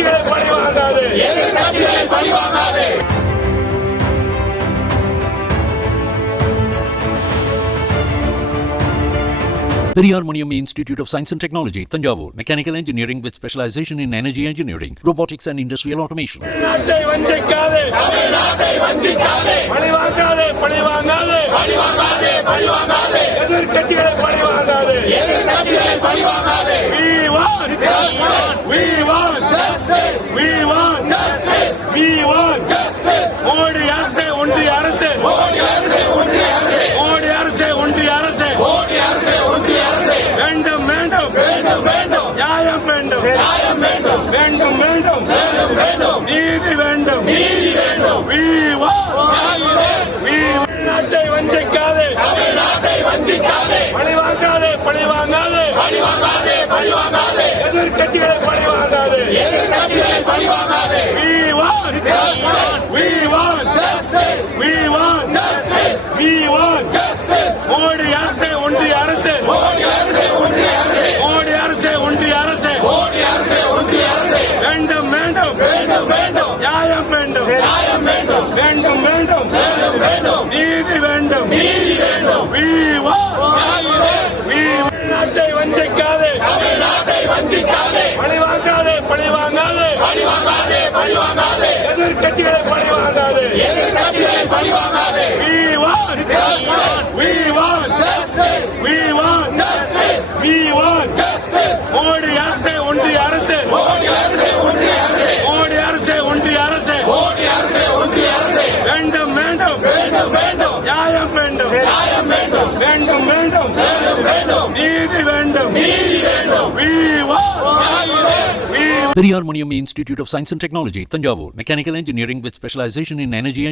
கட்சிகளை பழிவாங்காது எதிர் கட்சிகளை பழிவாங்காது Periyar Maniyam institute of science and technology Thanjavur mechanical engineering with specialisation in energy engineering robotics and industrial automation எதிர்கட்சிகளை பழிவாங்காது எதிர்கட்சிகளை பழிவாங்காது நியாயம் வேண்டும். நியாயம் வேண்டும் வேண்டும். வேண்டும் வேண்டும் நீதி வேண்டும். நீதி வேண்டும் நாட்டை வஞ்சிக்காதே want justice we want justice we want justice Modi அரசே ஒன்றிய அரசு மோடி அரசே ஒன்றிய அரசு மோடி அரசே ஒன்றிய அரசு மோடி அரசே ஒன்றிய அரசு வேண்டும் வேண்டும் வேண்டும் வேண்டும் நியாயம் வேண்டும் நியாயம் வேண்டும் வேண்டும். வேண்டும் நீதி வேண்டும். நீதி வேண்டும். We நாட்டை வஞ்சிக்காதே. தமிழ்நாட்டை வஞ்சிக்காதே. பழிவாங்காதே பழிவாங்காதே பழிவாங்காதே பழிவாங்காதே எதிர்க்கட்சிகளை பழிவாங்காதே எதிர்க்கட்சிகளை பழிவாங்காதே we want justice. We want justice. We want justice. We want justice. Modi அரசு வேண்டும் வேண்டும் வேண்டும் வேண்டும் நீதி வேண்டும் நீதி வேண்டும் we want we Periyar Maniam Institute of Science and Technology, Tanjavur. Mechanical engineering with specialization in energy